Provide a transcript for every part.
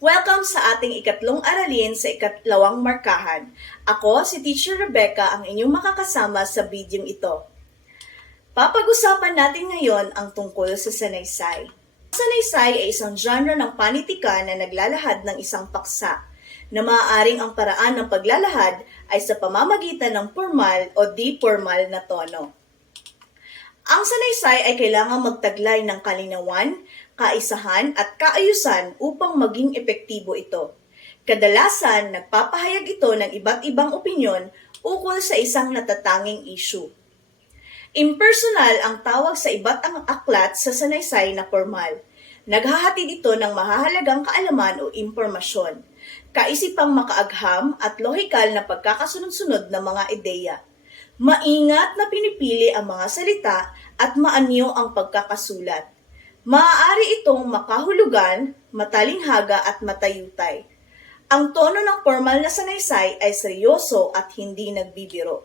Welcome sa ating ikatlong aralin sa ikatlawang markahan. Ako, si Teacher Rebecca, ang inyong makakasama sa video ito. Papag-usapan natin ngayon ang tungkol sa sanaysay. Sanaysay ay isang genre ng panitikan na naglalahad ng isang paksa, na maaaring ang paraan ng paglalahad ay sa pamamagitan ng formal o di-formal na tono. Ang sanaysay ay kailangang magtaglay ng kalinawan, kaisahan at kaayusan upang maging epektibo ito. Kadalasan, nagpapahayag ito ng iba't ibang opinyon ukol sa isang natatanging issue. Impersonal ang tawag sa iba't ang aklat sa sanaysay na formal. Naghahatid ito ng mahahalagang kaalaman o impormasyon, kaisipang makaagham at lohikal na pagkakasunod-sunod ng mga ideya. Maingat na pinipili ang mga salita at maanyo ang pagkakasulat. Maaari itong makahulugan, matalinghaga at matayutay. Ang tono ng formal na sanaysay ay seryoso at hindi nagbibiro.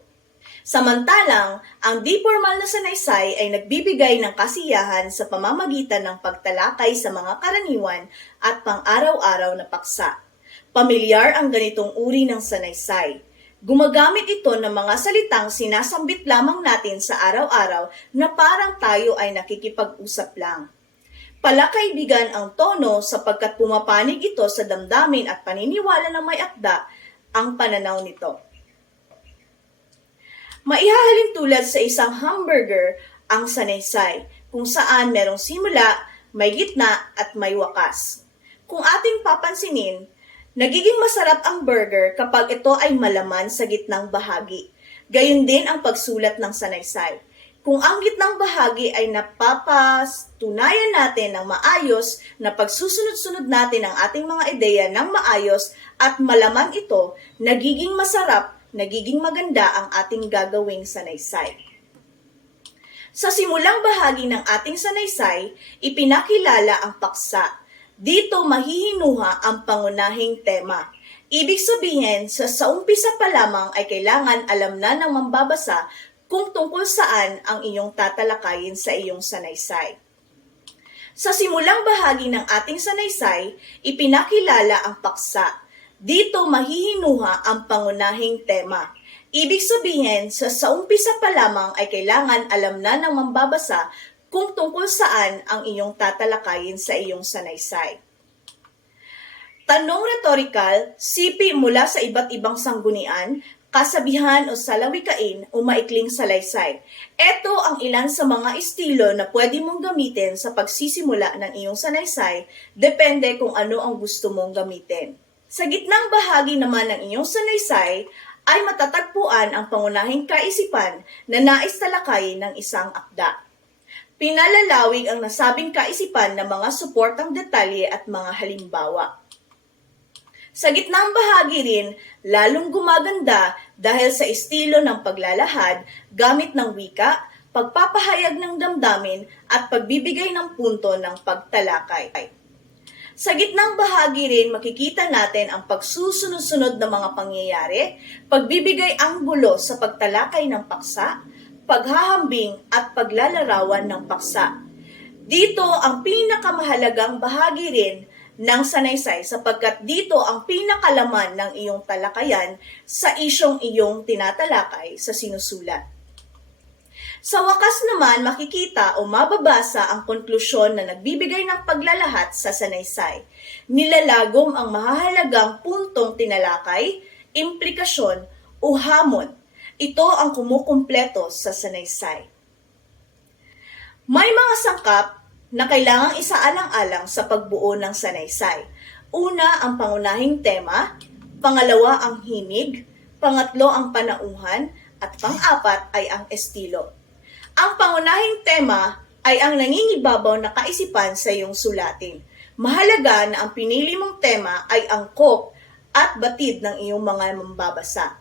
Samantalang, ang di-formal na sanaysay ay nagbibigay ng kasiyahan sa pamamagitan ng pagtalakay sa mga karaniwan at pang-araw-araw na paksa. Pamilyar ang ganitong uri ng sanaysay. Gumagamit ito ng mga salitang sinasambit lamang natin sa araw-araw na parang tayo ay nakikipag-usap lang. Palakaibigan ang tono sapagkat pumapanig ito sa damdamin at paniniwala ng may akda ang pananaw nito. Maihahalin tulad sa isang hamburger ang sanaysay, kung saan merong simula, may gitna at may wakas. Kung ating papansinin, nagiging masarap ang burger kapag ito ay malaman sa gitnang bahagi. Gayun din ang pagsulat ng sanaysay. Kung ang gitnang bahagi ay napapastunayan natin ng maayos na pagsusunod-sunod natin ang ating mga ideya ng maayos at malaman ito, nagiging masarap, nagiging maganda ang ating gagawing sanaysay. Sa simulang bahagi ng ating sanaysay, ipinakilala ang paksa. Dito mahihinuha ang pangunahing tema. Ibig sabihin, sa saumpisa pa lamang ay kailangan alam na ng mambabasa kung tungkol saan ang iyong tatalakayin sa iyong sanaysay. Sa simulang bahagi ng ating sanaysay, ipinakilala ang paksa. Dito mahihinuha ang pangunahing tema. Ibig sabihin, sa saumpisa pa lamang ay kailangan alam na ng mambabasa kung tungkol saan ang iyong tatalakayin sa iyong sanaysay. Tanong rhetorical, sipi mula sa iba't ibang sanggunian, kasabihan o salawikain o maikling salaysay. Ito ang ilan sa mga estilo na pwede mong gamitin sa pagsisimula ng iyong sanaysay, depende kung ano ang gusto mong gamitin. Sa gitnang bahagi naman ng iyong sanaysay, ay matatagpuan ang pangunahing kaisipan na nais talakayin ng isang akda. Pinalalawig ang nasabing kaisipan ng mga suportang detalye at mga halimbawa. Sa gitnang bahagi rin, lalong gumaganda dahil sa estilo ng paglalahad gamit ng wika, pagpapahayag ng damdamin at pagbibigay ng punto ng pagtalakay. Sa gitnang bahagi rin makikita natin ang pagsusunod-sunod ng mga pangyayari, pagbibigay anggulo sa pagtalakay ng paksa, paghahambing at paglalarawan ng paksa. Dito ang pinakamahalagang bahagi rin ng sanaysay sapagkat dito ang pinakalaman ng iyong talakayan sa isyong iyong tinatalakay sa sinusulat. Sa wakas naman, makikita o mababasa ang konklusyon na nagbibigay ng paglalahat sa sanaysay. Nilalagom ang mahahalagang puntong tinalakay, implikasyon o hamon. Ito ang kumukumpleto sa sanaysay. May mga sangkap na kailangang isaalang-alang sa pagbuo ng sanaysay. Una ang pangunahing tema, pangalawa ang himig, pangatlo ang panauhan, at pang-apat ay ang estilo. Ang pangunahing tema ay ang nangingibabaw na kaisipan sa iyong sulatin. Mahalaga na ang pinili mong tema ay angkop at batid ng iyong mga mambabasa.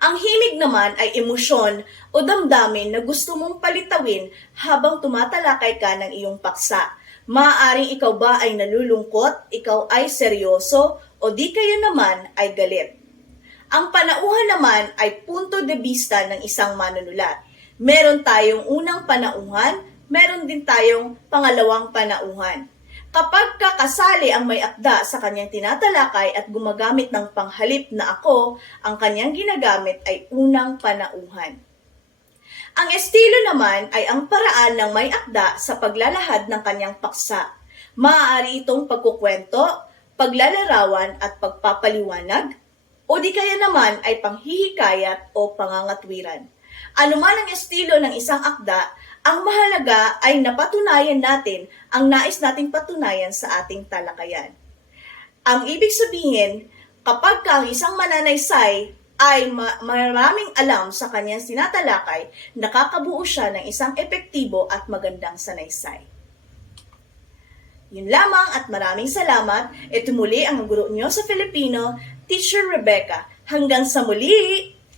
Ang himig naman ay emosyon o damdamin na gusto mong palitawin habang tumatalakay ka ng iyong paksa. Maaaring ikaw ba ay nalulungkot, ikaw ay seryoso, o di kaya naman ay galit. Ang panauhan naman ay punto de vista ng isang manunulat. Meron tayong unang panauhan, meron din tayong pangalawang panauhan. Kapag kakasali ang may akda sa kanyang tinatalakay at gumagamit ng panghalip na ako, ang kanyang ginagamit ay unang panauhan. Ang estilo naman ay ang paraan ng may akda sa paglalahad ng kanyang paksa. Maaari itong pagkukwento, paglalarawan at pagpapaliwanag, o di kaya naman ay panghihikayat o pangangatwiran. Ano man ang estilo ng isang akda, ang mahalaga ay napatunayan natin ang nais nating patunayan sa ating talakayan. Ang ibig sabihin, kapag ka ang isang mananaysay ay ma- maraming alam sa kanyang sinatalakay, nakakabuo siya ng isang epektibo at magandang sanaysay. Yun lamang at maraming salamat. Ito muli ang guro nyo sa Filipino, Teacher Rebecca. Hanggang sa muli!